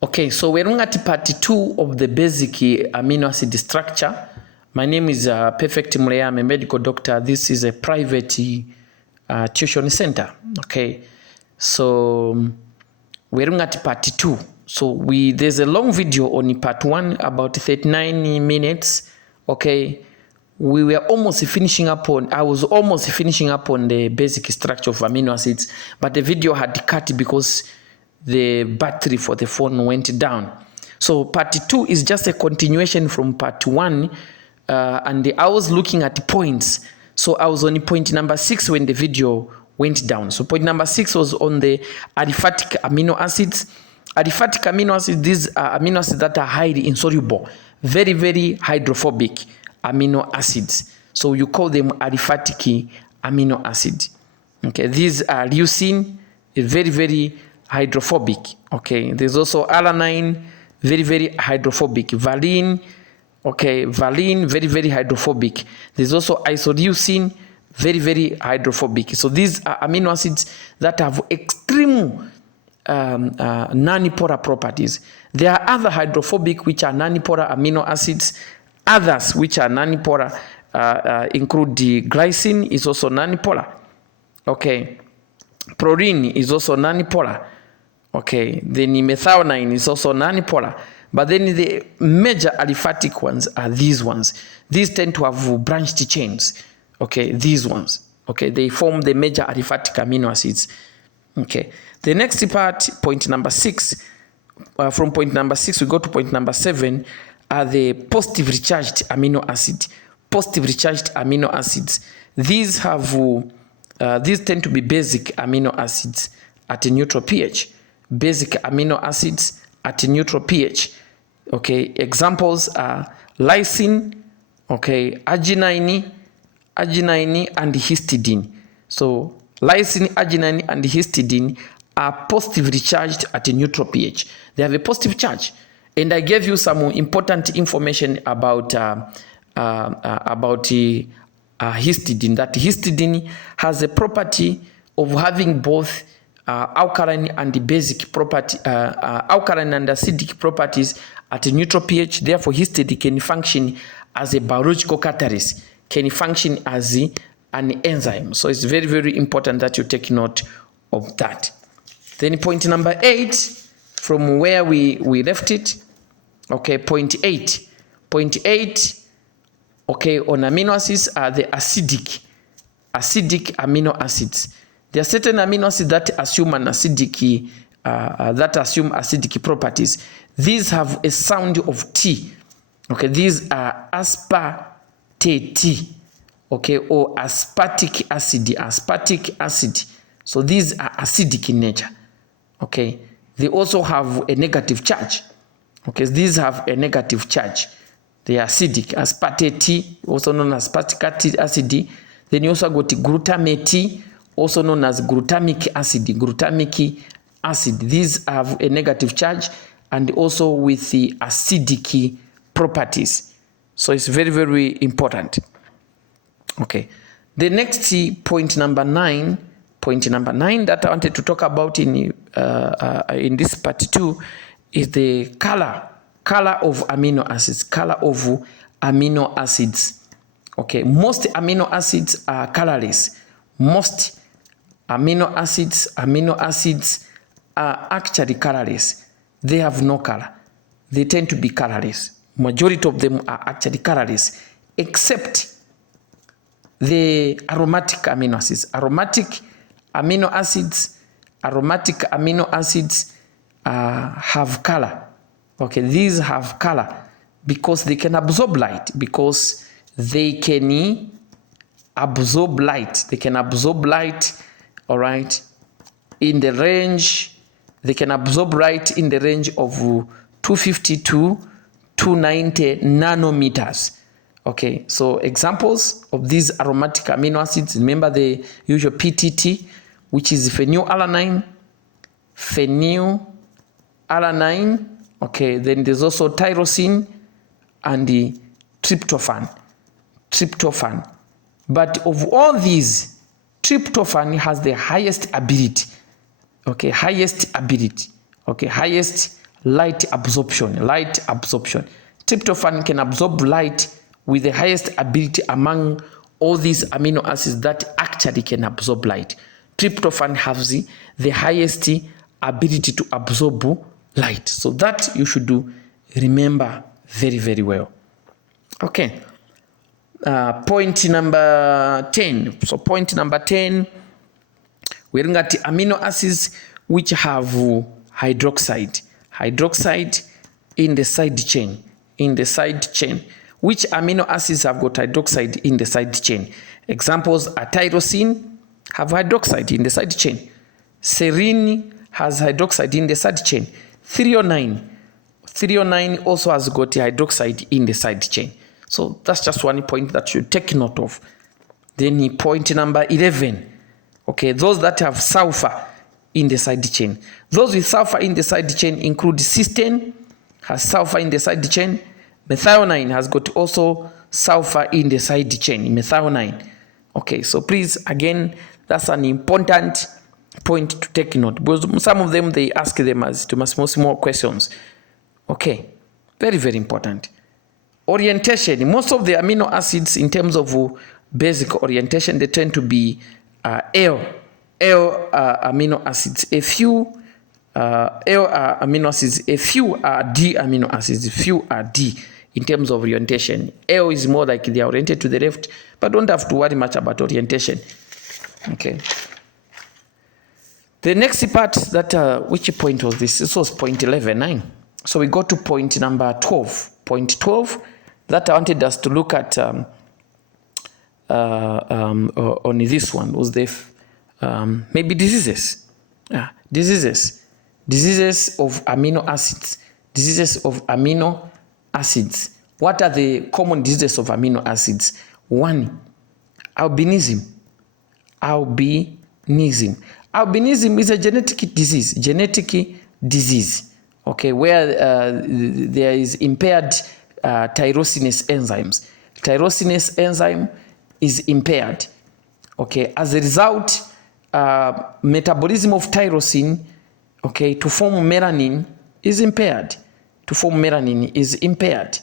Okay, so we're looking at part 2 of the basic amino acid structure. My name is Perfect Muleya. I'm a medical doctor. This is a private tuition center. Okay, so we're looking at part 2. So there's a long video on part 1, about 39 minutes. Okay, we were almost finishing up on, I was almost finishing up on the basic structure of amino acids, but the video had cut because the battery for the phone went down. So part 2 is just a continuation from part 1, and I was looking at points. So I was on point number 6 when the video went down. So point number 6 was on the aliphatic amino acids. Aliphatic amino acids, these are amino acids that are highly insoluble, very, very hydrophobic amino acids. So you call them aliphatic amino acids. Okay, these are leucine, very, very hydrophobic. Okay, there's also alanine, very, very hydrophobic. Valine, okay, valine, very, very hydrophobic. There's also isoleucine, very, very hydrophobic. So these are amino acids that have extreme non-polar properties. There are other hydrophobic which are non-polar amino acids. Others which are non-polar include the glycine is also non-polar. Okay, proline is also non-polar. Okay, then methionine is also non-polar. But then the major aliphatic ones are these ones. These tend to have branched chains. Okay, these ones. Okay, they form the major aliphatic amino acids. Okay, the next part, point number 6. From point number 6, we go to point number 7, are the positively charged amino acids. Positively charged amino acids. These have, these tend to be basic amino acids at a neutral pH. Basic amino acids at a neutral pH. Okay, examples are lysine, okay, arginine, and histidine. So lysine, arginine, and histidine are positively charged at a neutral pH. They have a positive charge. And I gave you some important information about histidine. That histidine has a property of having both alkaline and basic property, alkaline and acidic properties at a neutral pH. Therefore, histidine can function as a biological catalyst, can function as an enzyme. So it's very, very important that you take note of that. Then point number 8, from where we left it. Okay, point 8. Point 8, okay, on amino acids are the acidic amino acids. There are certain amino acids that assume an acidic, acidic properties. These have a sound of T. Okay, these are aspartate, okay, or aspartic acid. So these are acidic in nature. Okay, they also have a negative charge. Okay, these have a negative charge. They are acidic, aspartate, also known as aspartic acid. Then you also got glutamate, also known as glutamic acid. These have a negative charge and also with the acidic properties. So it's very, very important. Okay. The next point number 9 that I wanted to talk about in this part 2 is the color of amino acids. Color of amino acids. Okay. Most amino acids are colorless. Most amino acids are actually colorless. They have no color. They tend to be colorless. Majority of them are actually colorless, except the aromatic amino acids. Aromatic amino acids have color. Okay, these have color because they can absorb light. All right, in the range, they can absorb light in the range of 250 to 290 nanometers. Okay, so examples of these aromatic amino acids, remember the usual PTT, which is phenylalanine. Okay, then there's also tyrosine and the tryptophan. But of all these, tryptophan has the highest ability. Okay, highest light absorption. Light absorption. Tryptophan can absorb light with the highest ability among all these amino acids that actually can absorb light. Tryptophan has the highest ability to absorb light. So that you should remember very, very well. Okay. Point number 10. So point number 10, we're looking at amino acids which have hydroxide. Hydroxide in the side chain. In the side chain. Which amino acids have got hydroxide in the side chain? Examples are tyrosine, have hydroxide in the side chain. Serine has hydroxide in the side chain. Threonine also has got hydroxide in the side chain. So that's just one point that you take note of. Then point number 11. Okay, those that have sulfur in the side chain. Those with sulfur in the side chain include cysteine, has sulfur in the side chain. Methionine has got also sulfur in the side chain, methionine. Okay, so please, again, that's an important point to take note. Because some of them, they ask them as to small questions. Okay, very, very important. Orientation. Most of the amino acids, in terms of basic orientation, they tend to be L amino acids. A few L amino acids, a few are D amino acids, a few are D. In terms of orientation, L is more like they are oriented to the left, but don't have to worry much about orientation. Okay. The next part that, which point was this? This was point 11. So we go to point number 12. Point 12, that I wanted us to look at on this one was the maybe diseases. Diseases of amino acids. Diseases of amino acids. What are the common diseases of amino acids? 1, albinism. Albinism. Albinism is a genetic disease. Okay, where there is impaired tyrosinase enzymes. Tyrosinase enzyme is impaired. Okay, as a result, metabolism of tyrosine, okay, to form melanin is impaired. To form melanin is impaired.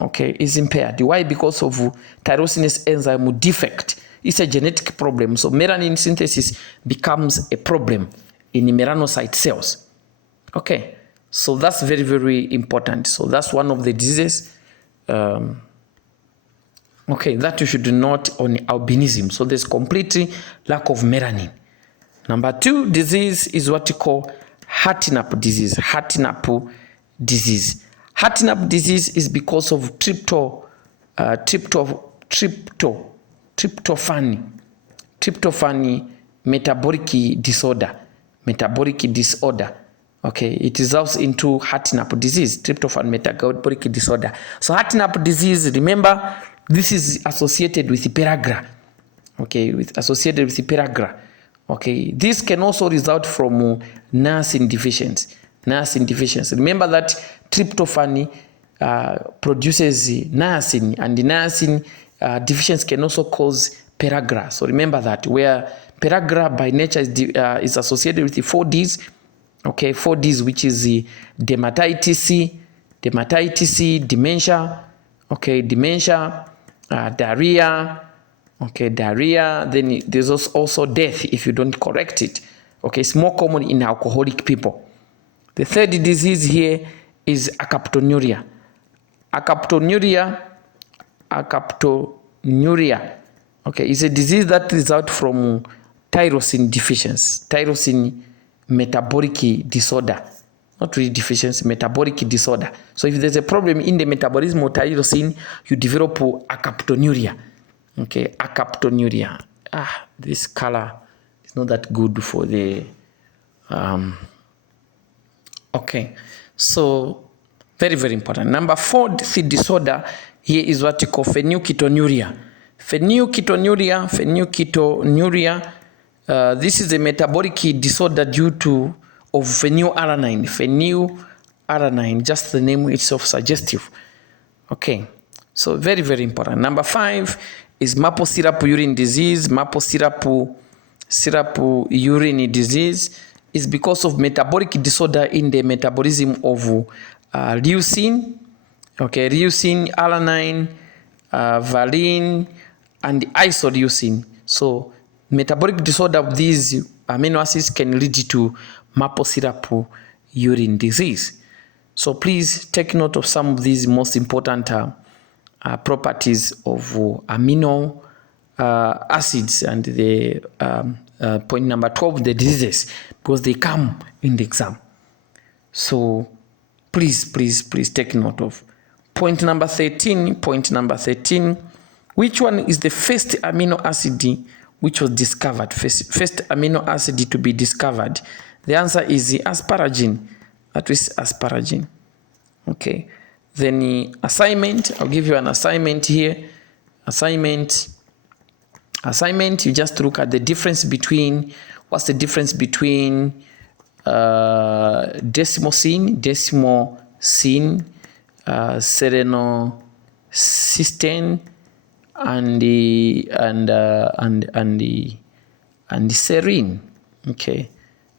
Okay, is impaired. Why? Because of tyrosinase enzyme defect. It's a genetic problem. So melanin synthesis becomes a problem in melanocyte cells. Okay, so that's very, very important. So that's one of the diseases. Okay, that you should note on albinism. So there's completely lack of melanin. Number 2 disease is what you call Hartnup disease. Hartnup disease. Hartnup disease is because of tryptophan metabolic disorder. Metabolic disorder. Okay, it results into Hartnup disease, tryptophan metabolic disorder. So Hartnup disease, remember, this is associated with pellagra. Okay, associated with pellagra. Okay, this can also result from niacin deficiency. Niacin deficiency. Remember that tryptophan produces niacin, and the niacin deficiency can also cause pellagra. So remember that, where pellagra by nature is associated with the 4 Ds. Okay, 4 Ds, which is the dermatitis, dementia. Okay, dementia, diarrhea. Okay, diarrhea. Then there's also death if you don't correct it. Okay, it's more common in alcoholic people. The 3rd disease here is acaptonuria. Acaptonuria. Okay, it's a disease that results from tyrosine deficiency. Tyrosine metabolic disorder. Not really deficiency, metabolic disorder. So if there's a problem in the metabolism of tyrosine, you develop acaptonuria. Okay, acaptonuria. This color is not that good for the okay, so very, very important. Number 4 disorder here is what you call phenylketonuria. Phenylketonuria. This is a metabolic disorder due to phenylalanine. Phenylalanine, just the name itself suggestive. Okay, so very, very important. Number 5 is maple syrup urine disease. Maple syrup urine disease is because of metabolic disorder in the metabolism of leucine, okay, leucine, alanine, valine, and isoleucine. So metabolic disorder of these amino acids can lead to maple syrup urine disease. So please take note of some of these most important properties of amino acids, and the point number 12, the diseases, because they come in the exam. So please take note of. Point number 13, which one is the first amino acid which was discovered, first amino acid to be discovered? The answer is the asparagine. That is asparagine. Okay. Then assignment, I'll give you an assignment here. Assignment, you just look at the difference between, what's the difference between desmosine, selenocysteine, and serine, okay,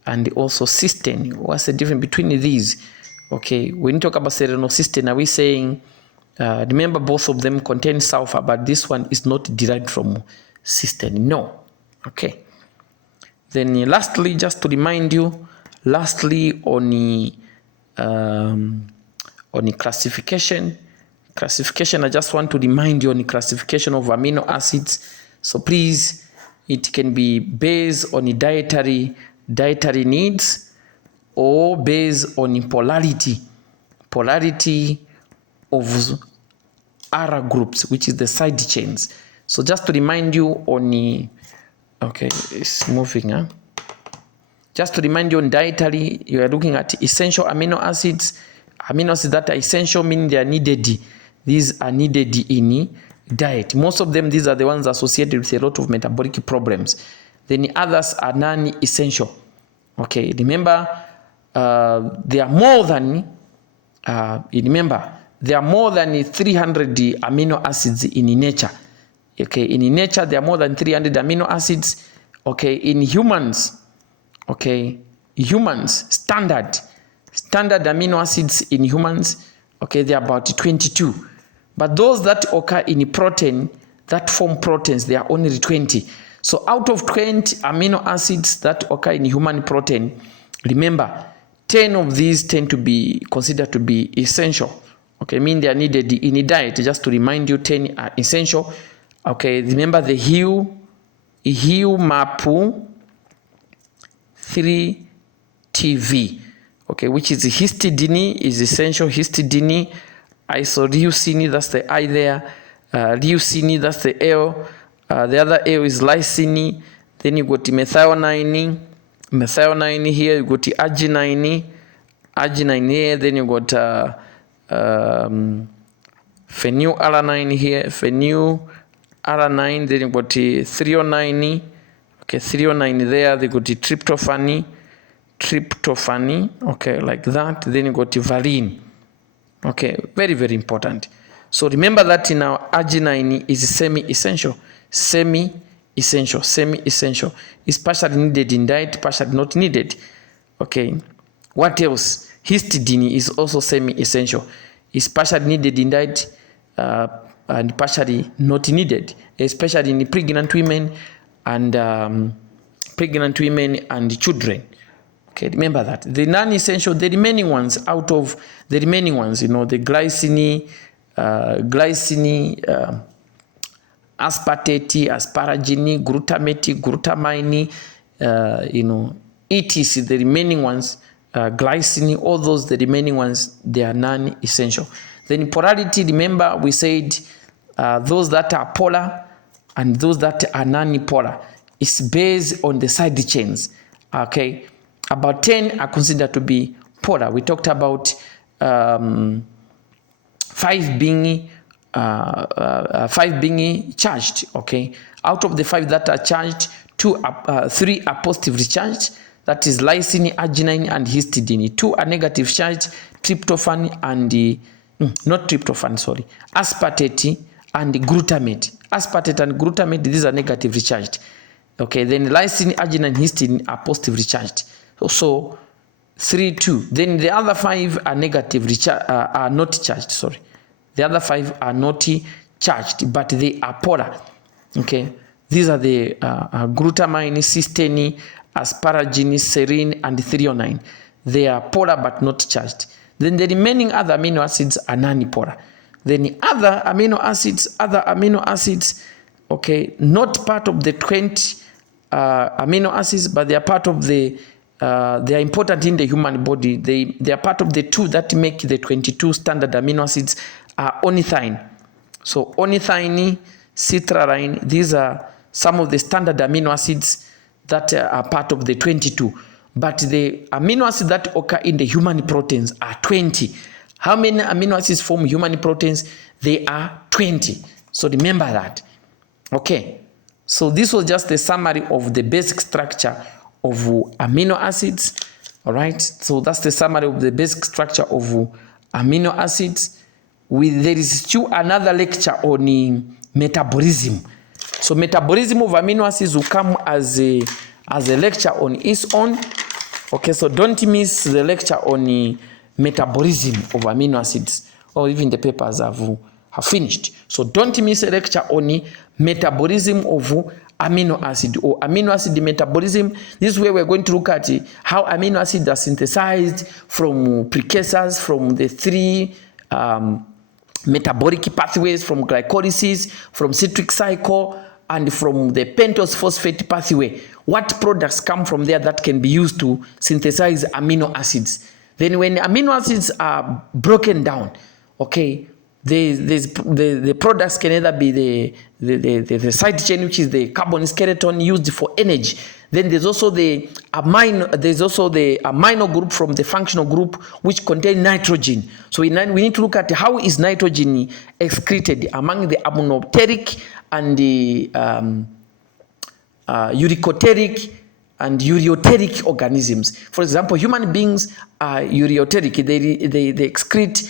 and also cysteine. What's the difference between these? Okay, when you talk about selenocysteine, are we saying, remember both of them contain sulfur, but this one is not derived from cysteine? No. Okay. Then lastly, just to remind you, on the classification, I just want to remind you on the classification of amino acids. So please, it can be based on the dietary needs, or based on polarity of R groups, which is the side chains. So just to remind you on the, okay, it's moving, huh? Just to remind you on dietary, you are looking at essential amino acids. Amino acids that are essential mean they are needed. These are needed in diet. Most of them, these are the ones associated with a lot of metabolic problems. Then the others are non-essential. Okay, remember, there are more than 300 amino acids in nature. Okay, in nature there are more than 300 amino acids. Okay, in humans, standard amino acids in humans, okay, they are about 22. But those that occur in protein, that form proteins, they are only 20. So out of 20 amino acids that occur in human protein, remember, 10 of these tend to be considered to be essential. Okay, mean they are needed in a diet. Just to remind you, 10 are essential. Okay, remember the MAPU 3TV. Okay, which is histidine, is essential histidine. Isoleucine, that's the I there. Leucine, that's the L. The other L is lysine. Then you got methionine. Methionine here. You got arginine. Arginine here. Then you got phenylalanine here. Phenylalanine. Then you got threonine. Okay, threonine there. They got tryptophan. Okay, like that. Then you got valine. Okay, very, very important. So remember that in our arginine is semi-essential. Semi-essential. Is partially needed in diet, partially not needed. Okay. What else? Histidine is also semi-essential. Is partially needed in diet and partially not needed, especially in pregnant women and children. Okay, remember that. The non-essential, the remaining ones, the glycine, aspartate, asparagine, glutamate, glutamine, etc. The remaining ones, glycine, all those, the remaining ones, they are non-essential. Then polarity, remember we said those that are polar and those that are non-polar. It's based on the side chains. Okay, about 10 are considered to be polar. We talked about 5 being charged. Okay, out of the 5 that are charged, 3 are positively charged. That is lysine, arginine, and histidine. 2 are negative charged, tryptophan and aspartate and glutamate. Aspartate and glutamate, these are negatively charged. Okay, then lysine, arginine, and histidine are positively charged. So 3, 2. Then the other 5 are negative, are not charged. Sorry, the other 5 are not charged, but they are polar. Okay, these are the glutamine, cysteine, asparagine, serine, and threonine. They are polar but not charged. Then the remaining other amino acids are non-polar. Then other amino acids, okay, not part of the 20 amino acids, but they are part of the they are important in the human body. They are part of the 2 that make the 22 standard amino acids are ornithine. So ornithine, citrulline, these are some of the standard amino acids that are part of the 22. But the amino acids that occur in the human proteins are 20. How many amino acids form human proteins? They are 20. So remember that. Okay. So this was just a summary of the basic structure of amino acids. All right. So that's the summary of the basic structure of amino acids. There is still another lecture on metabolism. So metabolism of amino acids will come as a lecture on its own. Okay, so don't miss the lecture on metabolism of amino acids, or even the papers have finished. So don't miss a lecture on metabolism of amino acid or amino acid metabolism. This is where we're going to look at how amino acids are synthesized from precursors, from the 3 metabolic pathways, from glycolysis, from citric cycle, and from the pentose phosphate pathway. What products come from there that can be used to synthesize amino acids? Then when amino acids are broken down, okay, the products can either be the side chain, which is the carbon skeleton used for energy. Then there's also the amino group from the functional group, which contain nitrogen. So we need to look at how is nitrogen excreted among the aminoteric and the uricoteric and ureoteric organisms. For example, human beings are ureoteric. They excrete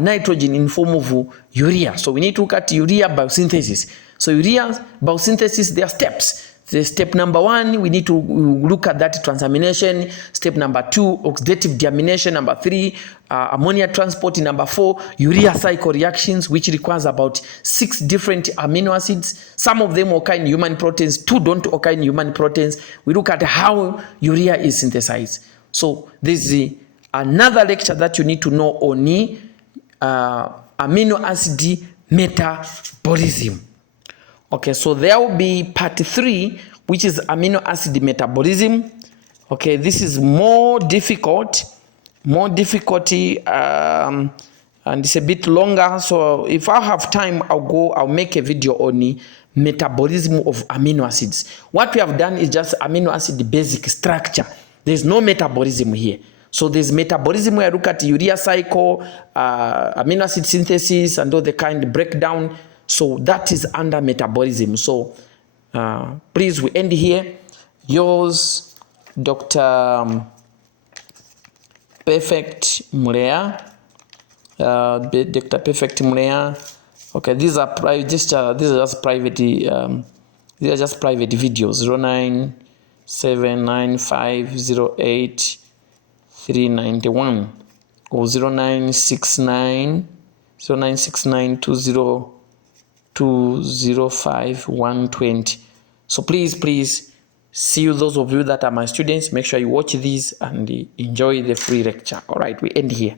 nitrogen in form of urea. So we need to look at urea biosynthesis. So urea biosynthesis, there are steps. The step number 1, we need to look at that transamination. Step number 2, oxidative deamination. Number 3, ammonia transport. Number 4, urea cycle reactions, which requires about 6 different amino acids. Some of them occur in human proteins, 2 don't occur in human proteins. We look at how urea is synthesized. So this is another lecture that you need to know on amino acid metabolism. Okay, so there will be part 3, which is amino acid metabolism. Okay, this is more difficult, and it's a bit longer. So if I have time, I'll make a video on metabolism of amino acids. What we have done is just amino acid basic structure. There's no metabolism here. So there's metabolism where I look at urea cycle, amino acid synthesis, and all the kind breakdown. So that is under metabolism. So please, we end here. Yours, Dr. Perfect Muleya. Dr. Perfect Muleya. Okay, these are private. These are just private. These are just private videos. 0979508 or 096920505120. So please see you, those of you that are my students, make sure you watch these and enjoy the free lecture. All right, we end here.